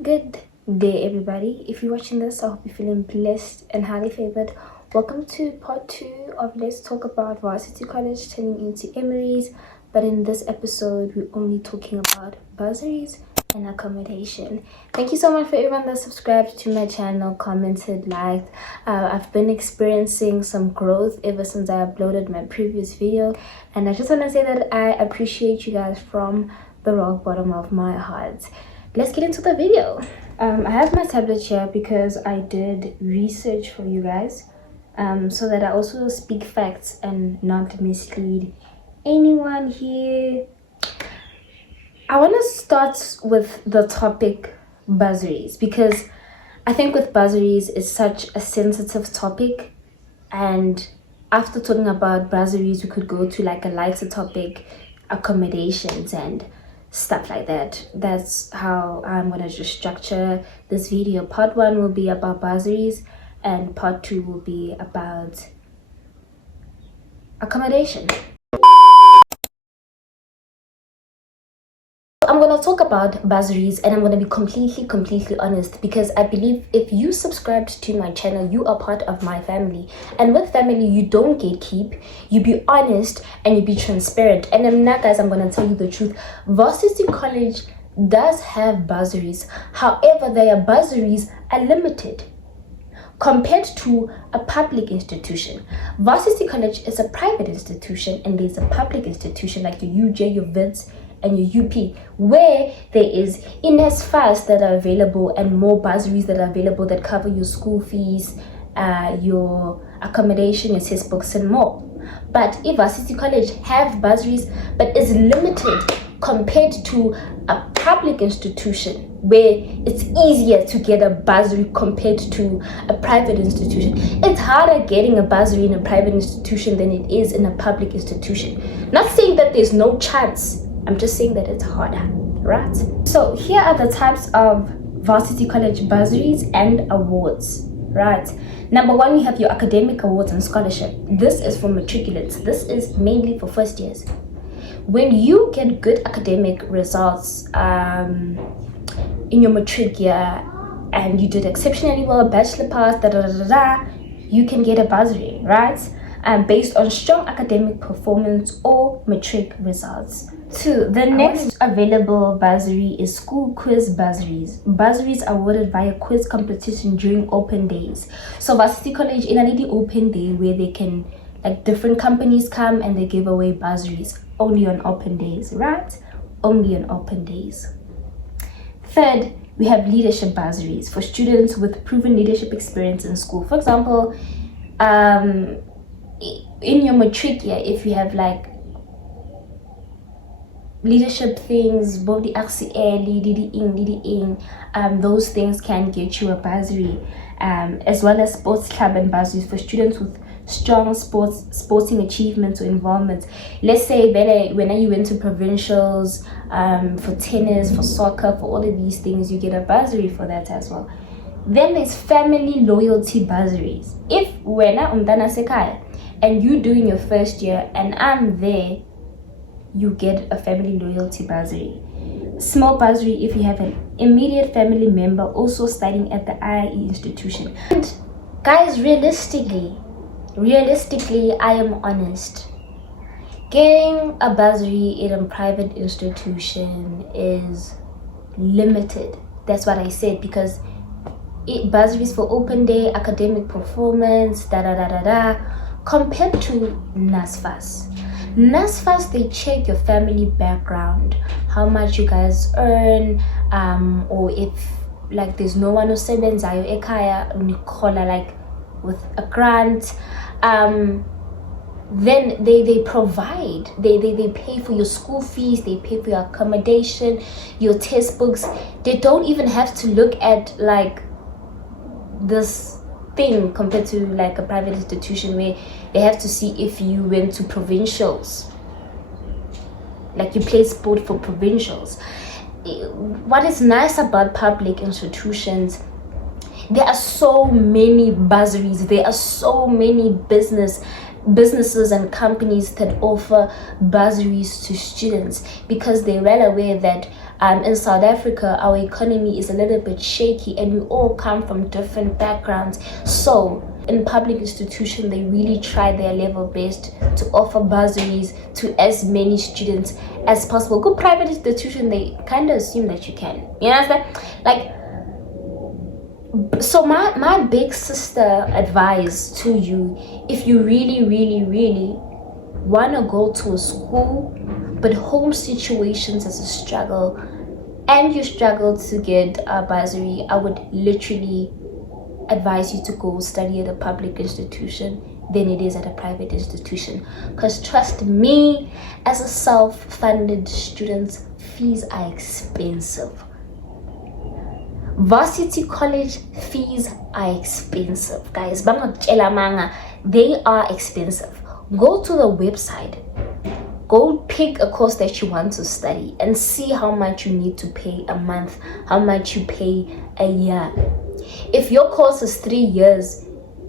Good day, everybody. If you're watching this, I hope you're feeling blessed and highly favored. Welcome to part 2 of Let's Talk About Varsity College turning into Emeris. But in this episode, we're only talking about bursaries and accommodation. Thank you so much for everyone that subscribed to my channel, commented, liked. I've been experiencing some growth ever since I uploaded my previous video. And I just want to say that I appreciate you guys from the rock bottom of my heart. Let's get into the video. I have my tablet here because I did research for you guys, so that I also speak facts and not mislead anyone here. I want to start with the topic bursaries because I think with bursaries it's such a sensitive topic, and after talking about bursaries we could go to like a lighter topic, accommodations and stuff like that. That's how I'm gonna just structure this video. Part 1 will be about bursaries and part 2 will be about accommodation. I'm gonna talk about bursaries and I'm gonna be completely honest, because I believe if you subscribed to my channel, you are part of my family, and with family you don't gatekeep, you be honest and you be transparent. And then now, guys, I'm gonna tell you the truth. Varsity College does have bursaries, however their bursaries are limited compared to a public institution. Varsity College is a private institution and there's a public institution like your UJ, your VITS and your UP, where there is NSFAS that are available and more bursaries that are available that cover your school fees, your accommodation, your textbooks and more. But if Varsity College have bursaries but is limited compared to a public institution where it's easier to get a bursary compared to a private institution. It's harder getting a bursary in a private institution than it is in a public institution. Not saying that there's no chance, I'm just saying that it's harder, right? So here are the types of Varsity College bursaries and awards, right? Number 1, you have your academic awards and scholarship. This is for matriculates. This is mainly for first years. When you get good academic results in your matric year and you did exceptionally well, bachelor pass, you can get a bursary, right? Based on strong academic performance or matric results. 2, the next available bursary is school quiz bursaries. Bursaries are awarded via quiz competition during open days. So Varsity College in a open day where they can, like, different companies come and they give away bursaries only on open days, right? Only on open days. 3rd, we have leadership bursaries for students with proven leadership experience in school. For example, in your matric year, if you have like leadership things, both the those things can get you a bursary, as well as sports club and bursaries for students with strong sporting achievements or involvement. Let's say when you went to provincials, for tennis, for soccer, for all of these things, you get a bursary for that as well. Then there's family loyalty bursaries. If wena umntana sekhaya and you doing your first year and I'm there, you get a family loyalty bursary. Small bursary if you have an immediate family member also studying at the IIE institution. And guys, realistically, I am honest. Getting a bursary in a private institution is limited. That's what I said, because bursaries for open day, academic performance, compared to NSFAS. NSFAS, they check your family background, how much you guys earn, or if like there's no one who sebenzayo ekhaya unikola like with a grant, then they provide, they pay for your school fees, they pay for your accommodation, your textbooks. They don't even have to look at like this thing compared to like a private institution where they have to see if you went to provincials, like you play sport for provincials. What is nice about public institutions, there are so many bursaries, there are so many businesses and companies that offer bursaries to students, because they're well aware that In South Africa, our economy is a little bit shaky and we all come from different backgrounds. So in public institution, they really try their level best to offer bursaries to as many students as possible. Good private institution, they kind of assume that you can. You understand? Like, so my big sister advice to you, if you really want to go to a school but home situations is a struggle and you struggle to get a bursary, I would literally advise you to go study at a public institution than it is at a private institution, because trust me, as a self-funded student, fees are expensive. Varsity college fees are expensive, guys. They are expensive. Go to the website, go pick a course that you want to study and see how much you need to pay a month, how much you pay a year. If your course is 3 years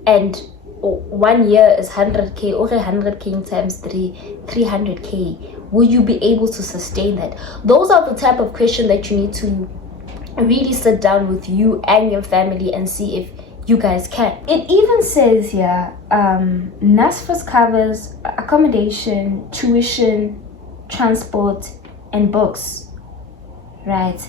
and 1 year is 100k, or 100k times 300k, will you be able to sustain that? Those are the type of questions that you need to really sit down with you and your family and see if you guys can. It even says here, NSFAS covers accommodation, tuition, transport, and books, right?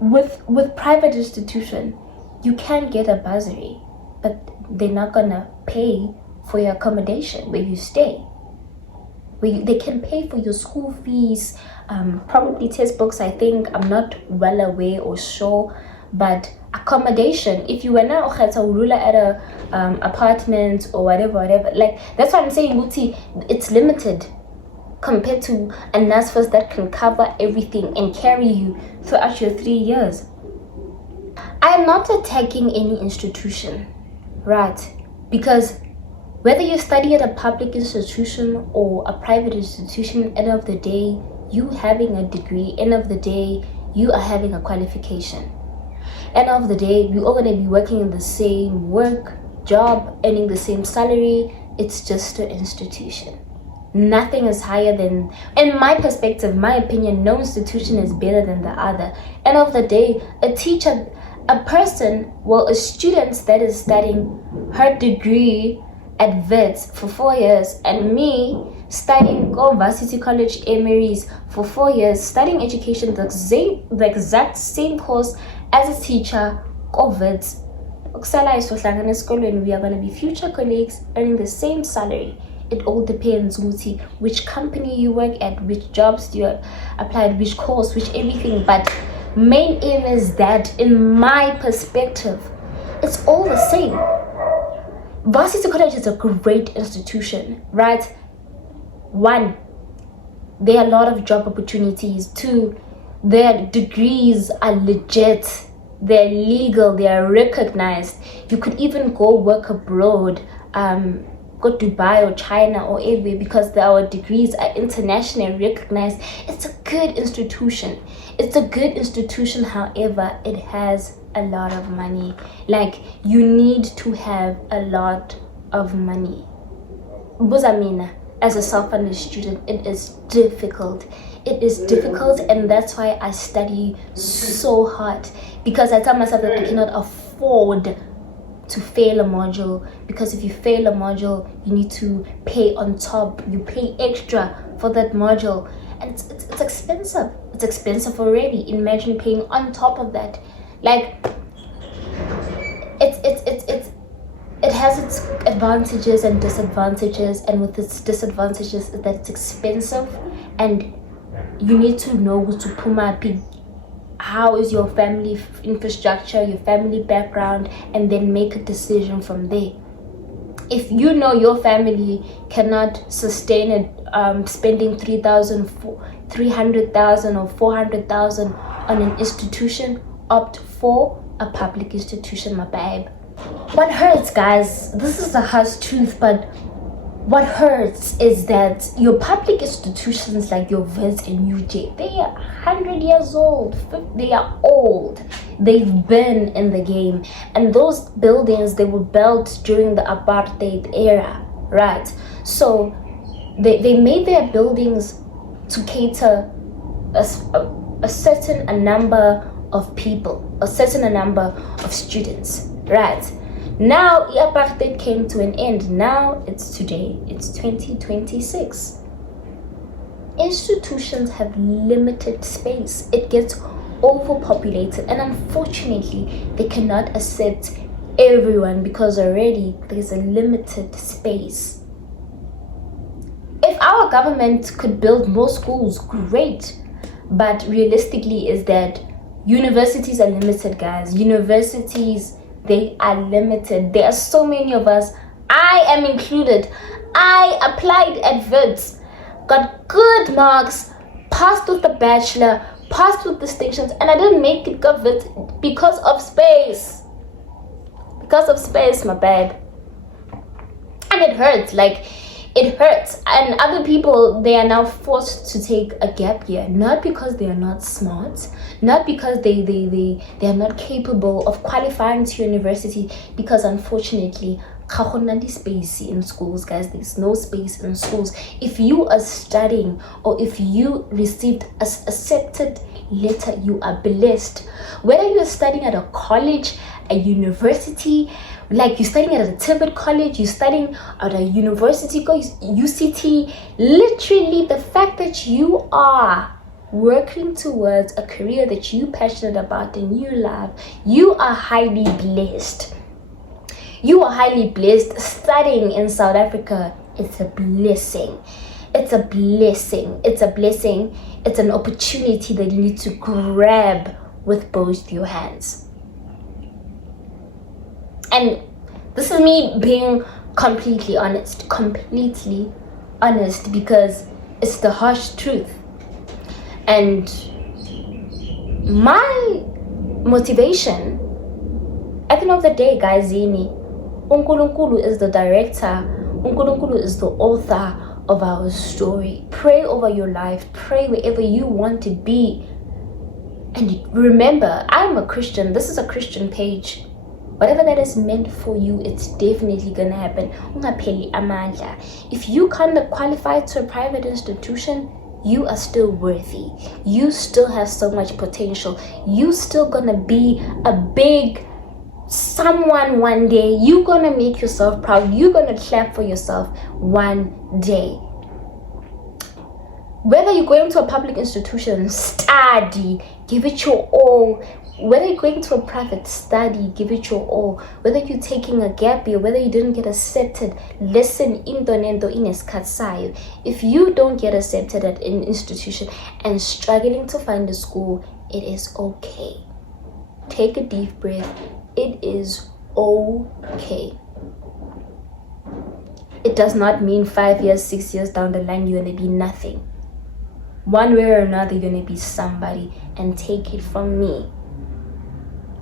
With private institution, you can get a bursary, but they're not gonna pay for your accommodation where you stay. They can pay for your school fees, probably textbooks, I think. I'm not well aware or sure, but accommodation, if you were now at a apartment or whatever, like that's what I'm saying, Muti, it's limited compared to a NSFAS that can cover everything and carry you throughout your 3 years. I am not attacking any institution, right? Because whether you study at a public institution or a private institution, end of the day, you having a degree, end of the day, you are having a qualification. End of the day, we're all going to be working in the same work, job, earning the same salary. It's just an institution. Nothing is higher than, in my perspective, my opinion, no institution is better than the other. End of the day, a teacher, a student that is studying her degree at VETS for 4 years, and me studying Varsity College Emeris for 4 years, studying education, the exact same course as a teacher of VETS. We are going to be future colleagues earning the same salary. It all depends, Muti, which company you work at, which jobs you applied, which course, which everything. But main aim is that, in my perspective, it's all the same. Varsity College is a great institution, right? 1, there are a lot of job opportunities. 2, their degrees are legit, they're legal, they are recognized. You could even go work abroad, go to Dubai or China or everywhere, because our degrees are internationally recognized. It's a good institution. However, it has a lot of money. Like, you need to have a lot of money. Buzamina, as a self-funded student, it is difficult. And that's why I study so hard, because I tell myself that I cannot afford to fail a module, because if you fail a module, you need to pay on top. You pay extra for that module, and it's expensive. It's expensive already. Imagine paying on top of that. Like, it has its advantages and disadvantages, and with its disadvantages is that it's expensive, and you need to know to pumapi. How is your family infrastructure, your family background, and then make a decision from there. If you know your family cannot sustain it, spending 300,000 or 400,000 on an institution, opt for a public institution, my babe. What hurts, guys, this is the harsh truth, but what hurts is that your public institutions like your VETS and UJ, they are 100 years old. They are old. They've been in the game. And those buildings, they were built during the apartheid era, right? So they made their buildings to cater a certain number of people, a certain number of students, right? Now apartheid came to an end. Now it's today, it's 2026. Institutions have limited space. It gets overpopulated, and unfortunately they cannot accept everyone because already there's a limited space. If our government could build more schools, great, but realistically is that universities are limited, guys. Universities, they are limited. There are so many of us, I am included. I applied at Wits, got good marks, passed with the bachelor, passed with distinctions, and I didn't make it go Wits because of space. Because of space, my babe. And it hurts, like it hurts. And other people, they are now forced to take a gap year, not because they are not smart, not because they are not capable of qualifying to university, because unfortunately space in schools, guys. There's no space in schools. If you are studying, or if you received a accepted letter, you are blessed. Whether you're studying at a college, a university, like you're studying at a Tibet college, you're studying at a university, UCT, literally the fact that you are working towards a career that you're passionate about and you love, you are highly blessed. You are highly blessed. Studying in South Africa, it's a blessing. It's a blessing. It's a blessing. It's an opportunity that you need to grab with both your hands. And this is me being completely honest, because it's the harsh truth. And my motivation, at the end of the day, guys, Unkulunkulu is the director, Unkulunkulu is the author of our story. Pray over your life, pray wherever you want to be. And remember, I'm a Christian. This is a Christian page. Whatever that is meant for you, it's definitely gonna happen. If you can't qualify to a private institution, you are still worthy. You still have so much potential. You still gonna be a big someone one day. You're gonna make yourself proud. You're gonna clap for yourself one day. Whether you're going to a public institution, study, give it your all. Whether you're going to a private, study, give it your all. Whether you're taking a gap year, whether you didn't get accepted, listen, if you don't get accepted at an institution and struggling to find a school, it is okay. Take a deep breath. It is okay. It does not mean 5 years, 6 years down the line, you're going to be nothing. One way or another, you're going to be somebody. And take it from me,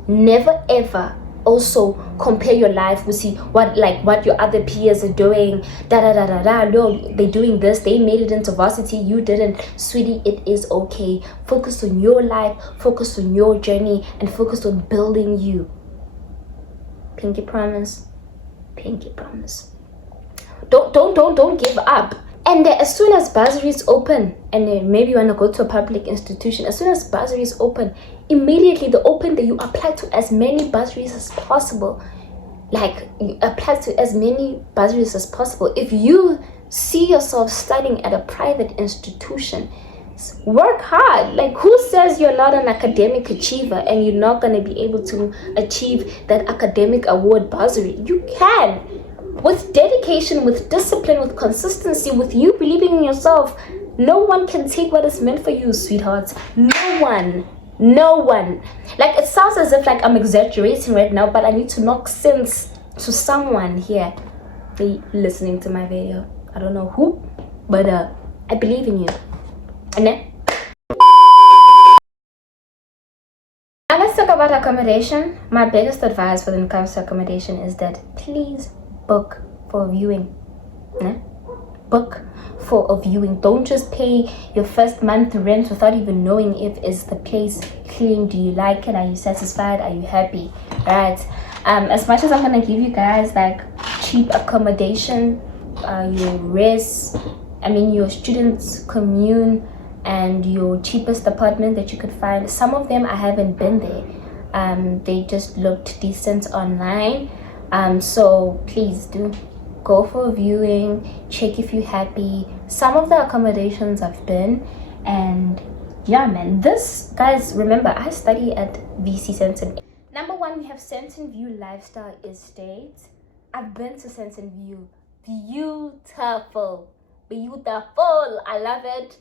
never ever also compare your life with what your other peers are doing. No, they're doing this, they made it into varsity, you didn't. Sweetie, it is okay. Focus on your life, focus on your journey, and focus on building you. Pinky promise. Pinky promise. Don't give up. And as soon as bursaries open, and maybe you want to go to a public institution, as soon as bursaries open, immediately the open day, you apply to as many bursaries as possible. Like, you apply to as many bursaries as possible. If you see yourself studying at a private institution, work hard. Like, who says you're not an academic achiever and you're not going to be able to achieve that academic award bursary? You can. With dedication, with discipline, with consistency, with you believing in yourself, no one can take what is meant for you, sweethearts. No one. Like, it sounds as if like I'm exaggerating right now, but I need to knock sense to someone here listening to my video. I don't know who, but I believe in you. And then now let's talk about accommodation. My biggest advice when it comes to accommodation is that please book for a viewing. Book for a viewing. Don't just pay your first month rent without even knowing if is the place clean. Do you like it? Are you satisfied? Are you happy? Right. As much as I'm gonna give you guys like cheap accommodation, your your students commune, and your cheapest apartment that you could find. Some of them I haven't been there. They just looked decent online. So please do go for a viewing, check if you're happy. Some of the accommodations I've been, and yeah man, this, guys, remember I study at VC Senton. Number one, we have Senton View Lifestyle Estate. I've been to Senton View. Beautiful, I love it.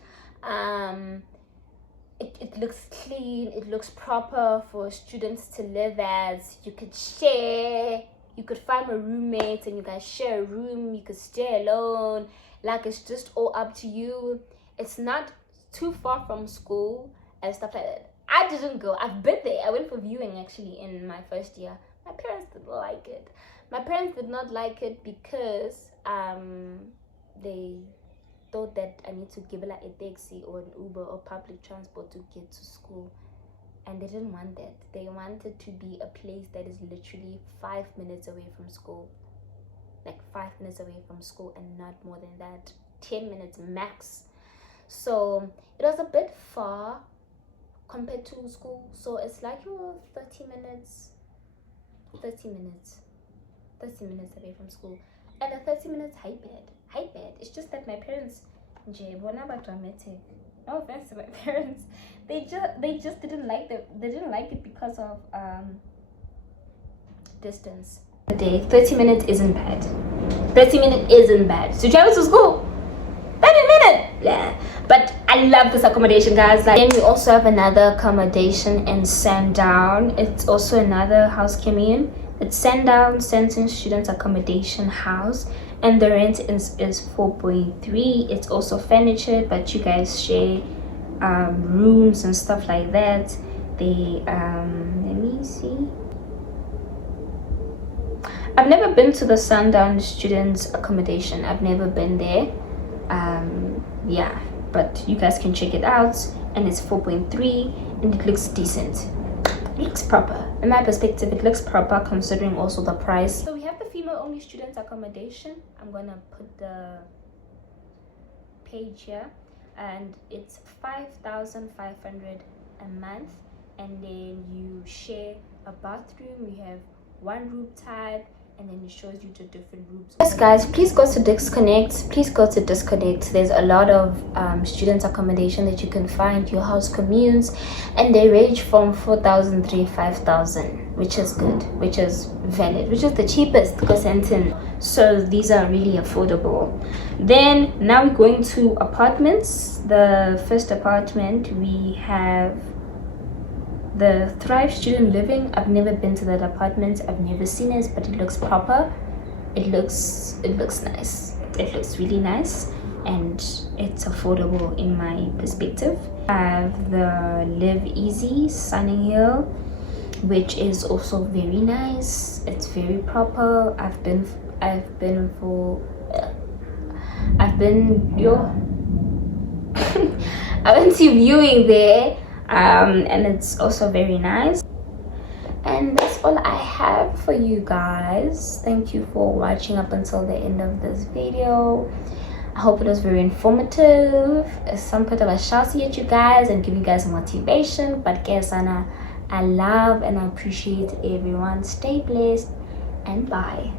It looks clean, it looks proper for students to live as. You could share, you could find a roommate and you guys share a room, you could stay alone. Like, it's just all up to you. It's not too far from school and stuff like that. I didn't go. I've been there. I went for viewing actually in my first year. My parents didn't like it. My parents did not like it because they thought that I need to give like a taxi or an Uber or public transport to get to school. And they didn't want that. They wanted to be a place that is literally 5 minutes away from school. Like 5 minutes away from school and not more than that. 10 minutes max. So it was a bit far compared to school. So it's like 30 minutes away from school. And the 30 minutes high bed. It's just that my parents, dramatic. No offense to my parents, they just didn't like it because of distance. A day, 30 minutes isn't bad. 30 minutes isn't bad. So travel to school, 30 minutes, yeah. But I love this accommodation, guys. Like, then we also have another accommodation in Sandown. It's also another house commune. It's Sandown Senton Student Accommodation House, and the rent is 4.3. It's also furniture, but you guys share rooms and stuff like that. They let me see. I've never been to the Sandown Students Accommodation. I've never been there. Yeah, but you guys can check it out, and it's 4.3 and it looks decent. It looks proper. In my perspective, it looks proper considering also the price. So we have the female only student accommodation. I'm gonna put the page here, and it's 5,500 a month, and then you share a bathroom. You have one room type, and then it shows you the different rooms. Yes guys, please go to disconnect. There's a lot of student accommodation that you can find, your house communes, and they range from 4,000 to 5,000, which is good, which is valid, which is the cheapest because so these are really affordable. Then now we're going to apartments. The first apartment, we have the Thrive Student Living. I've never been to that apartment. I've never seen it, but it looks proper. It looks nice. It looks really nice, and it's affordable in my perspective. I have the Live Easy Sunning Hill, which is also very nice. It's very proper. I've been I went to viewing there. And it's also very nice. And that's all I have for you guys. Thank you for watching up until the end of this video. I hope it was very informative. Some put of a shout at you guys and give you guys motivation. But guys, I love and I appreciate everyone. Stay blessed and bye.